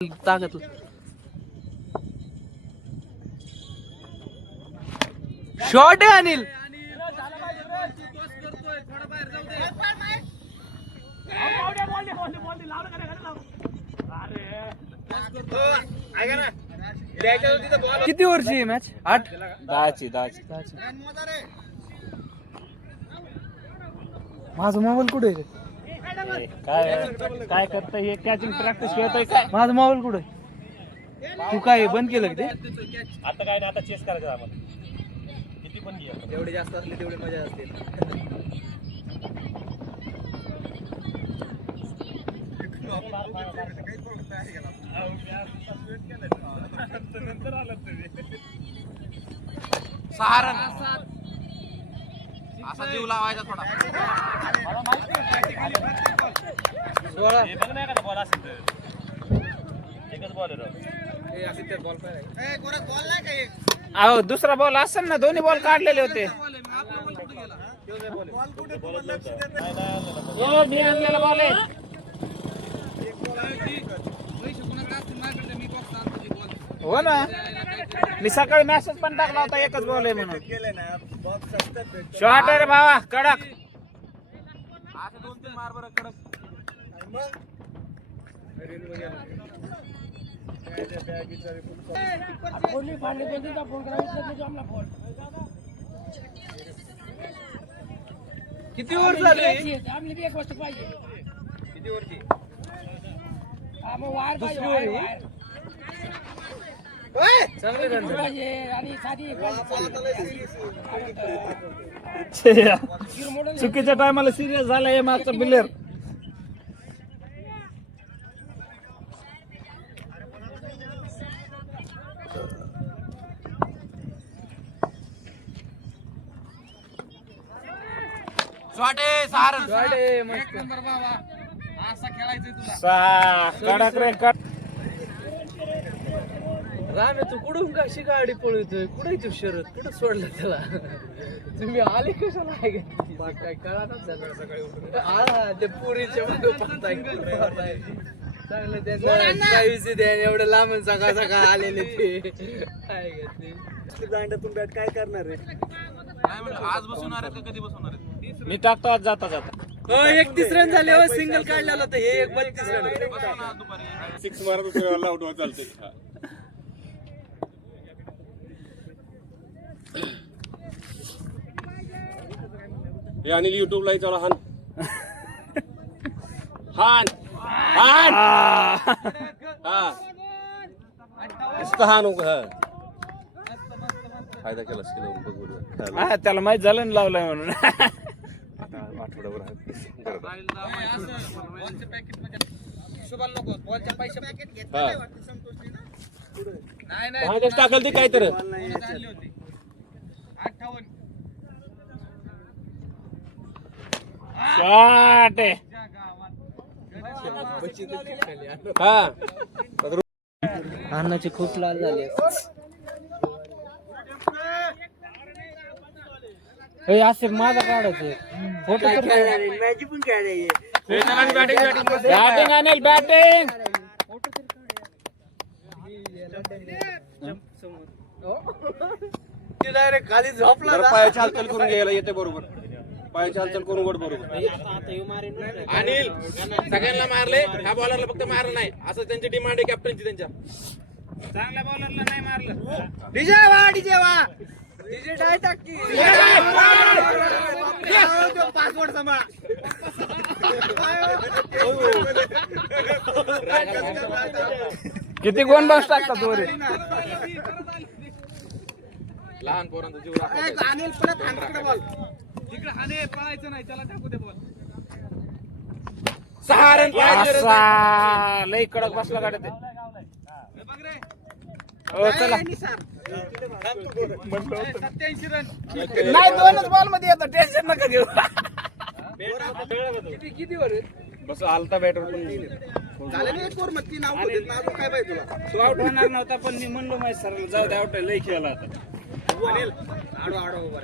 ताकद शॉट आहे अनिल. किती ओव्हरची आहे मॅच? 8 10ची. माझा मोबाईल कुठे आहे? काय करतोय हे कॅचिंग प्रॅक्टिस खेळतोय काय? माझा मोबाईल कुठे? तू काय बंद केलं ते? आता काय नाही, आता चेस करायचं आम्हाला. किती पण घे, जेवढे जास्त असले तेवढे मजा असते. सहारण असा जीव लावायचा थोडा. 16 हे बघ नाही का बॉल असेल तर एकच बॉल आहे. अहो दुसरा बॉल असेल ना, दोन्ही बॉल काढलेले होते. मी आणलेला बॉल आहे. हो ना, मी सकाळी मेसेज पण टाकला होता एकच बॉल आहे म्हणून. शॉट रे भावा, कडक. असं 2-3 मार बरं कडक. किती ओव्हर झाले? किती वरची दुसरी ओव्हर आहे. चांगले रन चुकीच्या टायमाला सिरियस झाला हे मागचा प्लेयर. सहारण असा खेळायचं तुला. कडक रे कट. राम तू कुठून कशी गाडी पळवतोय? कुठे तू शरद कुठं सोडलं त्याला? तुम्ही आले कशाला आहे का? काय कळानच झालं सकाळी उठून. ते पुरीचे चांगलं त्यांना द्या एवढं लांब सकाळ सकाळ आलेले ते काय घेतले. दांड्यातून बॅट काय करणार आहे? काय म्हणलं, आज बसवणार आहेत का कधी बसवणार आहेत? मी टाकतो आज जाता जाता. 31 रन झाले हो, सिंगल काढलेला तर हे 32 रन. बसवणार दुपारी. 6 मारत दुसऱ्याला आउट व्हायला चालते. हे अनिल युट्यूबला चालू हान हान हान हा हान फायदा केला बघू. त्याला माहित झालं ना लावलाय म्हणून. आठवड्यावर टाकल ते काय तर शॉट आहे. हा अन्नाची खूप लाल झाली. असे माझा काढायचं फोटो मॅच पण काढायचे. Batting Anil batting. डायरेक्ट खाली झोपला. पायाची हालचाल करून घ्यायला येते बरोबर. पायाची हालचाल करून गोड बरोबर. अनिल सगळ्यांना मारले, ह्या बॉलरला फक्त मारलं नाही असं त्यांची डिमांड आहे कॅप्टनची. त्यांच्या चांगल्या बॉलरला नाही मारलं. डीजे वा डीजे डाय टाकी. पासवर्ड सांभाळा. किती गोंड बॉक्स टाकतात वर. लहान पोरांचा जीव अनिल परत बॉल तिकडे हाने पळायचं नाही, त्याला टाकू दे बॉल. सहारण लई कडक बसला गाडी ते. हो चला. 87 रन. नाही 2च बॉल मध्ये येतं, टेन्शन नका घेऊ. किती वर बस आलता बॅटर पण तू आउट होणार नव्हता, पण मी म्हणलो माहिती सर जाऊ दे, आउट लई खेळला आता. आडो आडो उभा